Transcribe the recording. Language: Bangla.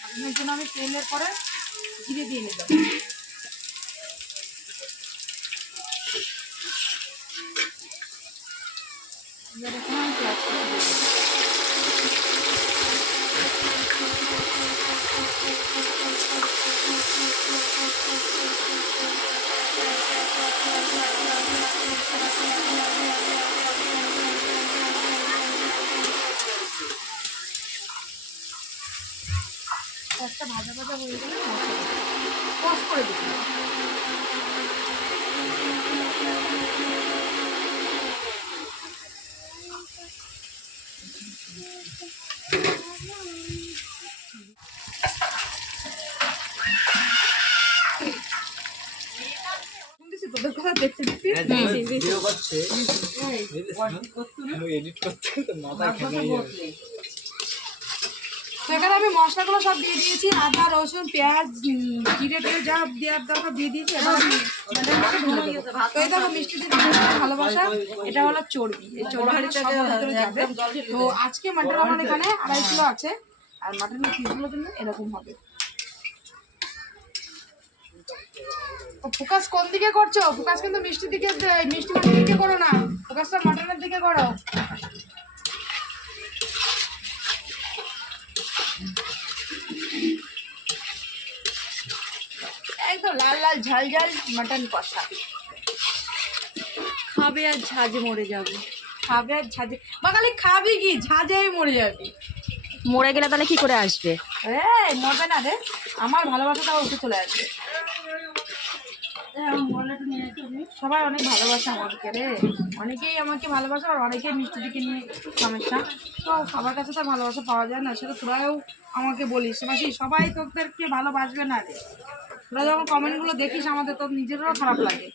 মাটনের জন্য আমি তেলের পরে জিরে দিয়ে নিলাম। এবার এখানে আমি পেঁয়াজ কুচি দিয়ে দিলাম। একটা ভাজা ভাজা হয়ে গেলে কষ করে দিচ্ছি। তোদের কথা দেখতে দেখতে এখানে আমি মশলাগুলো সব দিয়ে দিয়েছি, আদা রসুন পেঁয়াজ জিরে টিরে যা দেওয়ার দরকার দিয়ে দিয়েছি। তো এই দেখো মিষ্টি দিতে ভালোবাসা, এটা হলো চর্বি, এই চর্বিটা সব ভিতরে যাবে। তো আজকে মাটন আমার এখানে 2.5 কিলো আছে, আর মাটনের পিসগুলো কিন্তু এরকম হবে। ফোকাস কোন দিকে করছো? ফোকাস কিন্তু মিষ্টির দিকে, মিষ্টি মাছের দিকে করো না, ফোকাসটা মাটনের দিকে করো। একদম লাল লাল ঝাল ঝাল মাটন কষা খাবে আর ঝাঁজে মরে যাবে। খাবে আর ঝাঁজে বাঙালি খাবি কি, ঝাঁজেই মরে যাবি। মরে গেলে তাহলে কি করে আসবে? মরবে না রে, আমার ভালোবাসাটাও উঠে চলে আসবে। সবাই অনেক ভালোবাসে আমাকে রে, অনেকেই আমাকে ভালোবাসে, আর অনেকেই মিষ্টি দিকে নিয়ে সমস্যা। তো সবার কাছে তো ভালোবাসা পাওয়া যায় না, সেটা তোরাও আমাকে বলিস মাসি, সবাই তোদেরকে ভালোবাসবে না রে। তোরা যখন কমেন্টগুলো দেখিস আমাদের, তো নিজেরও খারাপ লাগে।